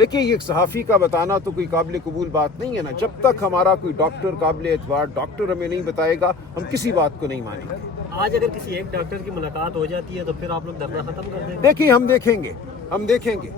देखिए, ये सहाफ़ी का बताना तो कोई काबिल कबूल बात नहीं है ना। जब तक हमारा कोई डॉक्टर काबिल एतबार डॉक्टर हमें नहीं बताएगा, हम किसी बात को नहीं मानेंगे। आज अगर किसी एक डॉक्टर की मुलाकात हो जाती है तो फिर आप लोग धरना खत्म कर देंगे? देखिए, हम देखेंगे।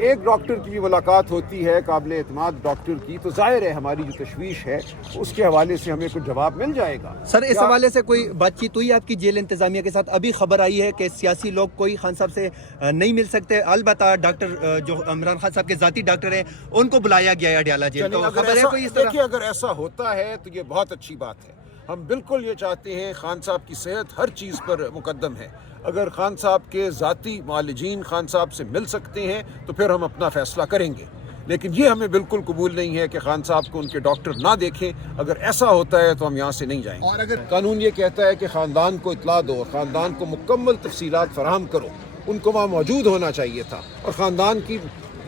एक डॉक्टर की भी मुलाकात होती है काबिल एतमाद डॉक्टर की, तो जाहिर है हमारी जो तशवीश है उसके हवाले से हमें कुछ जवाब मिल जाएगा। सर, इस हवाले से कोई बातचीत हुई आपकी जेल इंतजामिया के साथ? अभी खबर आई है कि सियासी लोग कोई खान साहब से नहीं मिल सकते, अलबत्ता डॉक्टर जो इमरान खान साहब के जाती डॉक्टर हैं उनको बुलाया गया है अडियाला जेल। तो खबर है कोई इस तरह? देखिए, अगर ऐसा होता है तो ये बहुत अच्छी बात है। हम बिल्कुल ये चाहते हैं, खान साहब की सेहत हर चीज़ पर मुकद्दम है। अगर खान साहब के ज़ाती मालिजीन खान साहब से मिल सकते हैं तो फिर हम अपना फ़ैसला करेंगे, लेकिन ये हमें बिल्कुल कबूल नहीं है कि खान साहब को उनके डॉक्टर ना देखें। अगर ऐसा होता है तो हम यहाँ से नहीं जाएंगे। और अगर कानून ये कहता है कि ख़ानदान को इत्तला दो, ख़ानदान को मुकम्मल तफसीलात फराहम करो, उनको वहाँ मौजूद होना चाहिए था और ख़ानदान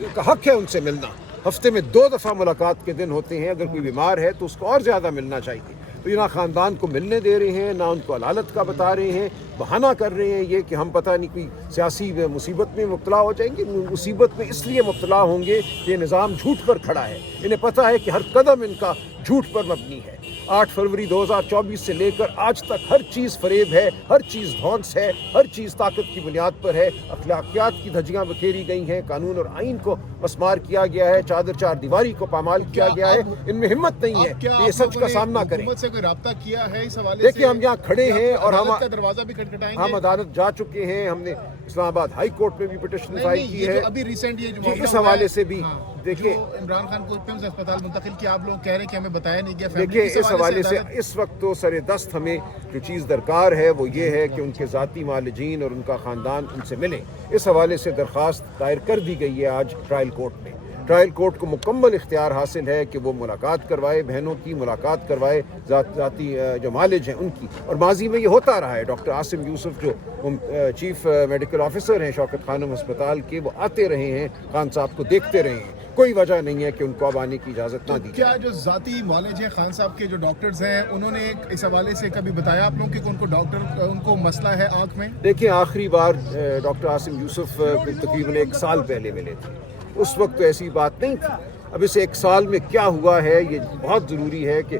का हक़ है उनसे मिलना। हफ्ते में 2 दफ़ा मुलाकात के दिन होते हैं। अगर कोई बीमार है तो उसको और ज़्यादा मिलना चाहिए। तो ये ना ख़ानदान को मिलने दे रहे हैं, ना उनको अदालत का बता रहे हैं, बहाना कर रहे हैं ये कि हम पता नहीं कोई सियासी मुसीबत में मुब्तला हो जाएंगे। मुसीबत में इसलिए मुब्तला होंगे कि निज़ाम झूठ पर खड़ा है। इन्हें पता है कि हर कदम इनका झूठ पर मबनी है। 8 फरवरी 2024 से लेकर आज तक हर चीज़ फरेब है, हर चीज़ धौंस है, हर चीज़ ताकत की बुनियाद पर है। अखलाकियात की धज्जियाँ बखेरी गई हैं, कानून और आइन को मस्मार किया गया है, चादर चार दीवारी को पामाल किया गया है। इनमें हिम्मत नहीं है कि ये सच का सामना करें। हुकूमत से कोई राब्ता किया है इस हवाले देखिए, से? हम यहाँ खड़े हैं और हम दरवाजा भी खटखटाएंगे। हम अदालत जा चुके हैं। हमने इस्लामाबाद हाई कोर्ट में भी पिटिशन फाइल की है। अभी रिसेंट ये जो जी, मामला इस हुआ हवाले है, से भी देखिए, जो इमरान खान को पिम्स अस्पताल मुंतकिल किया, आप लोग कह रहे हैं कि हमें बताया नहीं गया। देखिए, इस हवाले से इस वक्त तो सरे दस्त हमें जो चीज़ दरकार है वो ये है कि उनके ज़ाती मालिजीन और उनका ख़ानदान उनसे मिले। इस हवाले से दरख्वास्त दायर कर दी गई है आज ट्रायल कोर्ट में। ट्रायल कोर्ट को मुकम्मल इख्तियार हासिल है कि वो मुलाकात करवाए, बहनों की मुलाकात करवाए, ज़ाती जो मालिज हैं उनकी। और माजी में ये होता रहा है। डॉक्टर आसिम यूसुफ जो चीफ मेडिकल ऑफिसर हैं शौकत खानम अस्पताल के, वो आते रहे हैं, खान साहब को देखते रहे हैं। कोई वजह नहीं है कि उनको अब आने की इजाज़त ना दी। क्या जो ज़ाती मालिज हैं खान साहब के, जो डॉक्टर्स हैं, उन्होंने इस हवाले से कभी बताया आप लोगों कि उनको मसला है आँख में? देखिए, आखिरी बार डॉक्टर आसिम यूसुफ तकरीबन 1 साल पहले मिले थे। उस वक्त तो ऐसी बात नहीं थी। अब इस 1 साल में क्या हुआ है, ये बहुत ज़रूरी है कि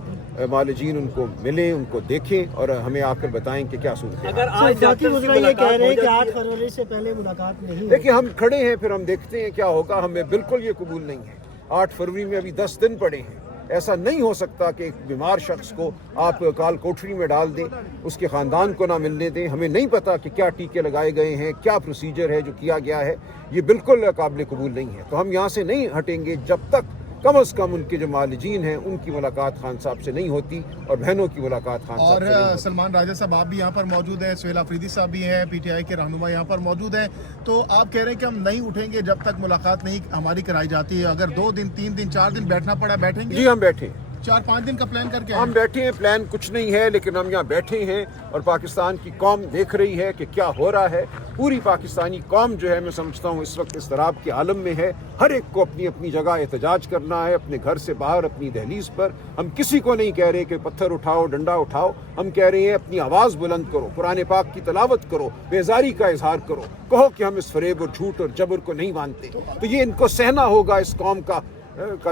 मालिजीन उनको मिलें, उनको देखें और हमें आकर बताएं कि क्या सूरत है। अगर आज जाती डॉक्टर मुजरा की ये कह मुलाकात रहे हो हैं कि जाती 8 है, फरवरी से पहले मुलाकात नहीं हुई। देखिए, हम खड़े हैं, फिर हम देखते हैं क्या होगा। हमें बिल्कुल ये कबूल नहीं है। 8 फरवरी में अभी 10 दिन पड़े हैं। ऐसा नहीं हो सकता कि एक बीमार शख्स को आप काल कोठरी में डाल दें, उसके ख़ानदान को ना मिलने दें। हमें नहीं पता कि क्या टीके लगाए गए हैं, क्या प्रोसीजर है जो किया गया है। ये बिल्कुल काबिल कबूल नहीं है। तो हम यहाँ से नहीं हटेंगे जब तक कम अज़ कम उनके जो मालिजीन हैं उनकी मुलाकात खान साहब से नहीं होती और बहनों की मुलाकात खान साहब से नहीं होती। सलमान राजा साहब आप भी यहाँ पर मौजूद हैं, सुहेल अफरीदी साहब भी हैं, पीटीआई के रहनुमा यहाँ पर मौजूद हैं। तो आप कह रहे हैं कि हम नहीं उठेंगे जब तक मुलाकात नहीं हमारी कराई जाती है। अगर 2 दिन 3 दिन 4 दिन बैठना पड़ा, बैठेंगे? जी, हम बैठे, 4-5 दिन का प्लान करके हम बैठे हैं। प्लान कुछ नहीं है, लेकिन हम यहाँ बैठे हैं और पाकिस्तान की कौम देख रही है कि क्या हो रहा है। पूरी पाकिस्तानी कौम जो है, मैं समझता हूँ इस वक्त इस्तराब के आलम में है। हर एक को अपनी अपनी जगह एहतजाज करना है, अपने घर से बाहर, अपनी दहलीज पर। हम किसी को नहीं कह रहे कि पत्थर उठाओ, डंडा उठाओ। हम कह रहे हैं अपनी आवाज़ बुलंद करो, कुरान पाक की तलावत करो, बेजारी का इजहार करो, कहो कि हम इस फरेब और झूठ और जबर को नहीं मानते। तो ये इनको सहना होगा, इस कौम का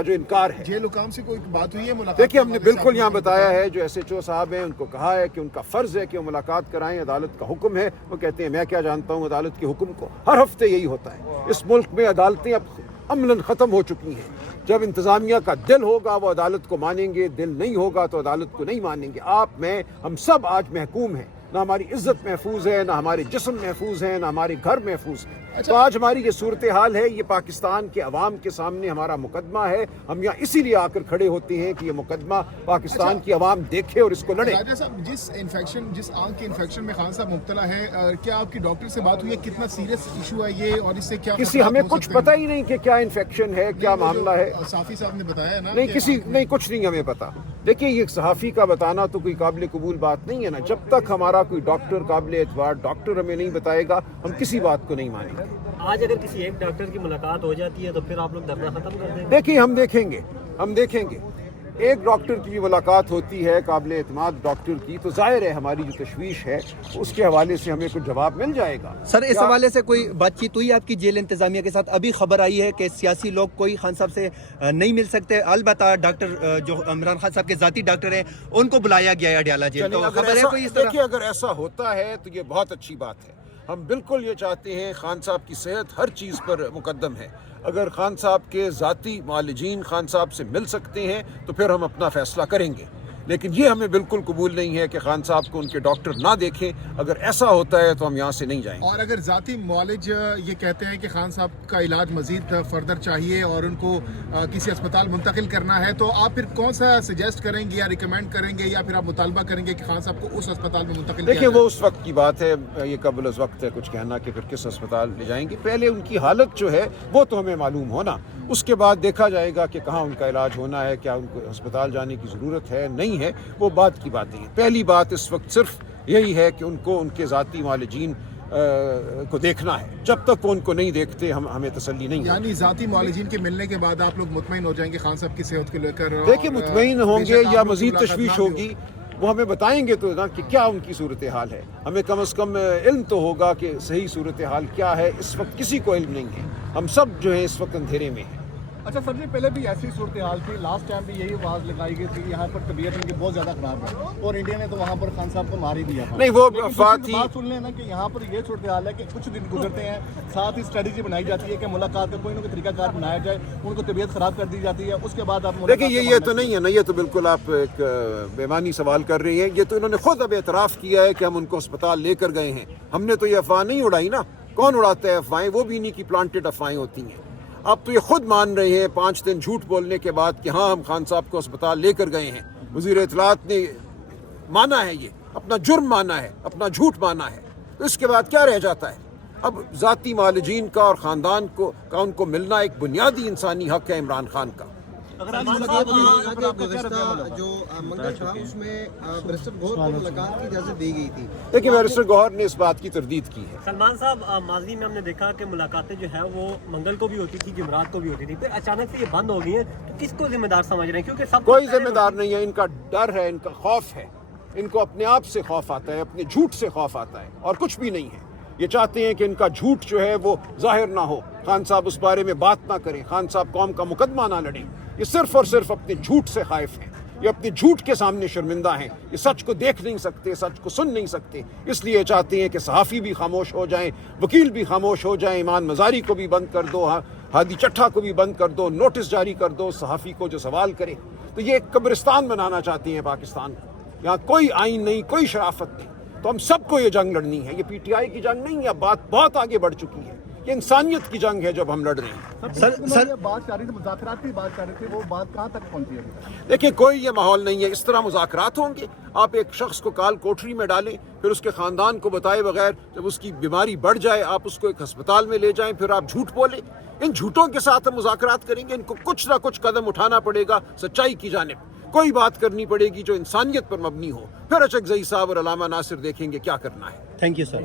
जो इनकार है। जेल हुकाम से कोई बात हुई है मुलाकात? देखिए, हमने बिल्कुल यहाँ बताया है, जो SHO साहब हैं उनको कहा है कि उनका फ़र्ज़ है कि वो मुलाकात कराएं। अदालत का हुक्म है। वो कहते हैं मैं क्या जानता हूँ अदालत के हुक्म को। हर हफ्ते यही होता है। इस मुल्क में अदालतें अब अमलन ख़त्म हो चुकी हैं। जब इंतज़ामिया का दिल होगा वो अदालत को मानेंगे, दिल नहीं होगा तो अदालत को नहीं मानेंगे। आप, मैं, हम सब आज महकूम हैं। ना हमारी इज्जत महफूज है, ना हमारे जिस्म महफूज है, ना हमारे घर महफूज है। तो आज हमारी ये सूरत हाल है। ये पाकिस्तान के अवाम के सामने हमारा मुकदमा है। हम यहाँ इसीलिए आकर खड़े होते हैं कि ये मुकदमा पाकिस्तान की अवाम देखे और इसको लड़े। राजा साहब, जिस आंख के इन्फेक्शन में खान साहब मुब्तला है, क्या आपकी डॉक्टर से बात हुई है? कितना सीरियस इशू है ये और इससे क्या हमें कुछ पता ही नहीं कि क्या इन्फेक्शन है, क्या मामला है। साफी साहब ने बताया ना? नहीं, कुछ नहीं हमें पता। देखिए, ये सहाफ़ी का बताना तो कोई काबिल कबूल बात नहीं है ना। जब तक हमारा कोई डॉक्टर काबिल एतबार डॉक्टर हमें नहीं बताएगा, हम किसी बात को नहीं मानेंगे। आज अगर किसी एक डॉक्टर की मुलाकात हो जाती है तो फिर आप लोग धरना खत्म कर देंगे? देखिए, हम देखेंगे। ایک ڈاکٹر کی بھی ملاقات ہوتی ہے قابل اعتماد ڈاکٹر کی تو ظاہر ہے ہماری جو تشویش ہے اس کے حوالے سے ہمیں کچھ جواب مل جائے گا. سر اس حوالے سے کوئی بات چیت ہوئی آپ کی جیل انتظامیہ کے ساتھ؟ ابھی خبر آئی ہے کہ سیاسی لوگ کوئی خان صاحب سے نہیں مل سکتے، البتہ ڈاکٹر جو عمران خان صاحب کے ذاتی ڈاکٹر ہیں ان کو بلایا گیا ہے اڈیالہ جیل. تو خبر ہے کوئی اس طرح؟ دیکھیے اگر ایسا ہوتا ہے تو یہ بہت اچھی بات ہے. ہم بالکل یہ چاہتے ہیں، خان صاحب کی صحت ہر چیز پر مقدم ہے. اگر خان صاحب کے ذاتی معالجین خان صاحب سے مل سکتے ہیں تو پھر ہم اپنا فیصلہ کریں گے، لیکن یہ ہمیں بالکل قبول نہیں ہے کہ خان صاحب کو ان کے ڈاکٹر نہ دیکھیں. اگر ایسا ہوتا ہے تو ہم یہاں سے نہیں جائیں گے. اور اگر ذاتی معالج یہ کہتے ہیں کہ خان صاحب کا علاج مزید فردر چاہیے اور ان کو کسی اسپتال منتقل کرنا ہے، تو آپ پھر کون سا سجیسٹ کریں گے یا ریکمینڈ کریں گے یا پھر آپ مطالبہ کریں گے کہ خان صاحب کو اس اسپتال میں منتقل کیا دیکھیں جائے؟ وہ اس وقت کی بات ہے، یہ قبل از وقت ہے کچھ کہنا کہ پھر کس اسپتال لے جائیں گے. پہلے ان کی حالت جو ہے وہ تو ہمیں معلوم ہونا، اس کے بعد دیکھا جائے گا کہ کہاں ان کا علاج ہونا ہے، کیا ان کو اسپتال جانے کی ضرورت ہے نہیں ہے، وہ بات کی باتیں ہیں. پہلی بات اس وقت صرف یہی ہے کہ ان کو ان کے ذاتی معالجین کو دیکھنا ہے. جب تک وہ ان کو نہیں دیکھتے ہمیں تسلی نہیں ہے. یعنی ذاتی معالجین کے ملنے کے بعد آپ لوگ مطمئن ہو جائیں گے خان صاحب کی صحت کو لے کر؟ دیکھیں مطمئن ہوں گے یا مزید ملاقات تشویش نہ بھی ہوگی وہ ہمیں بتائیں گے تو نا کہ کیا ان کی صورتحال ہے. ہمیں کم از کم علم تو ہوگا کہ صحیح صورتحال کیا ہے. اس وقت کسی کو علم نہیں ہے، ہم سب جو ہیں اس وقت اندھیرے میں ہیں. اچھا سر جی، پہلے بھی ایسی صورتحال تھی، لاسٹ ٹائم بھی یہی آواز لگائی گئی تھی یہاں پر طبیعت ان کی بہت زیادہ خراب ہے اور انڈیا نے تو وہاں پر خان صاحب کو مار ہی دیا تھا. نہیں وہ لیکن افواہ دوسری تھی. بات سن لیں نا کہ یہاں پر یہ صورتحال ہے کہ کچھ دن گزرتے ہیں، ساتھ ہی اسٹریٹجی بنائی جاتی ہے کہ ملاقات کا کوئی نہ کوئی طریقہ کار بنایا جائے، ان کو طبیعت خراب کر دی جاتی ہے، اس کے بعد آپ دیکھیں یہ تو نہیں ہے نا، یہ تو بالکل آپ ایک بےمانی سوال کر رہی ہیں. یہ تو انہوں نے خود اب اعتراف کیا ہے کہ ہم ان کو اسپتال لے کر گئے ہیں. ہم نے تو یہ افواہ نہیں اڑائی نا. کون اڑاتا ہے افواہیں؟ وہ بھی انہیں کی پلانٹڈ افواہیں ہوتی ہیں. اب تو یہ خود مان رہے ہیں 5 دن جھوٹ بولنے کے بعد کہ ہاں ہم خان صاحب کو اسپتال لے کر گئے ہیں. وزیر اطلاعات نے مانا ہے، یہ اپنا جرم مانا ہے، اپنا جھوٹ مانا ہے. تو اس کے بعد کیا رہ جاتا ہے؟ اب ذاتی معالجین کا اور خاندان کا ان کو ملنا ایک بنیادی انسانی حق ہے عمران خان کا. جو منگل تھا اس میں بیرسٹر گوہر کو ملاقات کی اجازت دی گئی تھی. دیکھیں بیرسٹر گوہر نے اس بات کی تردید کی ہے. سلمان صاحب ماضی میں ہم نے دیکھا کہ ملاقاتیں جو ہے وہ منگل کو بھی ہوتی تھی، جمعرات کو بھی ہوتی تھی، پھر اچانک سے یہ بند ہو گئی ہیں. تو کس کو ذمہ دار سمجھ رہے ہیں؟ کیونکہ سب کوئی ذمہ دار نہیں ہے. ان کا ڈر ہے، ان کا خوف ہے. ان کو اپنے آپ سے خوف آتا ہے، اپنے جھوٹ سے خوف آتا ہے اور کچھ بھی نہیں ہے. یہ چاہتے ہیں کہ ان کا جھوٹ جو ہے وہ ظاہر نہ ہو، خان صاحب اس بارے میں بات نہ کریں، خان صاحب قوم کا مقدمہ نہ لڑیں. یہ صرف اور صرف اپنے جھوٹ سے خائف ہیں. یہ اپنے جھوٹ کے سامنے شرمندہ ہیں. یہ سچ کو دیکھ نہیں سکتے، سچ کو سن نہیں سکتے. اس لیے چاہتے ہیں کہ صحافی بھی خاموش ہو جائیں، وکیل بھی خاموش ہو جائیں، ایمان مزاری کو بھی بند کر دو، ہادی چٹھا کو بھی بند کر دو، نوٹس جاری کر دو صحافی کو جو سوال کرے. تو یہ ایک قبرستان بنانا چاہتے ہیں پاکستان کو. یہاں کوئی آئین نہیں، کوئی شرافت نہیں. تو ہم سب کو یہ جنگ لڑنی ہے. یہ پی ٹی آئی کی جنگ نہیں ہے. بات بہت آگے بڑھ چکی ہے. یہ انسانیت کی جنگ ہے جب ہم لڑ رہے ہیں. سر بات چل رہی تھی، مذاکرات کی بات کر رہے تھے، وہ بات کہاں تک پہنچی ہے؟ دیکھیں کوئی یہ ماحول نہیں ہے. اس طرح مذاکرات ہوں گے؟ آپ ایک شخص کو کال کوٹری میں ڈالیں، پھر اس کے خاندان کو بتائے بغیر جب اس کی بیماری بڑھ جائے آپ اس کو ایک ہسپتال میں لے جائیں، پھر آپ جھوٹ بولیں. ان جھوٹوں کے ساتھ ہم مذاکرات کریں گے؟ ان کو کچھ نہ کچھ قدم اٹھانا پڑے گا سچائی کی جانب. کوئی بات کرنی پڑے گی جو انسانیت پر مبنی ہو. پھر اچک زئی صاحب اور علامہ ناصر دیکھیں گے کیا کرنا ہے. Thank you sir.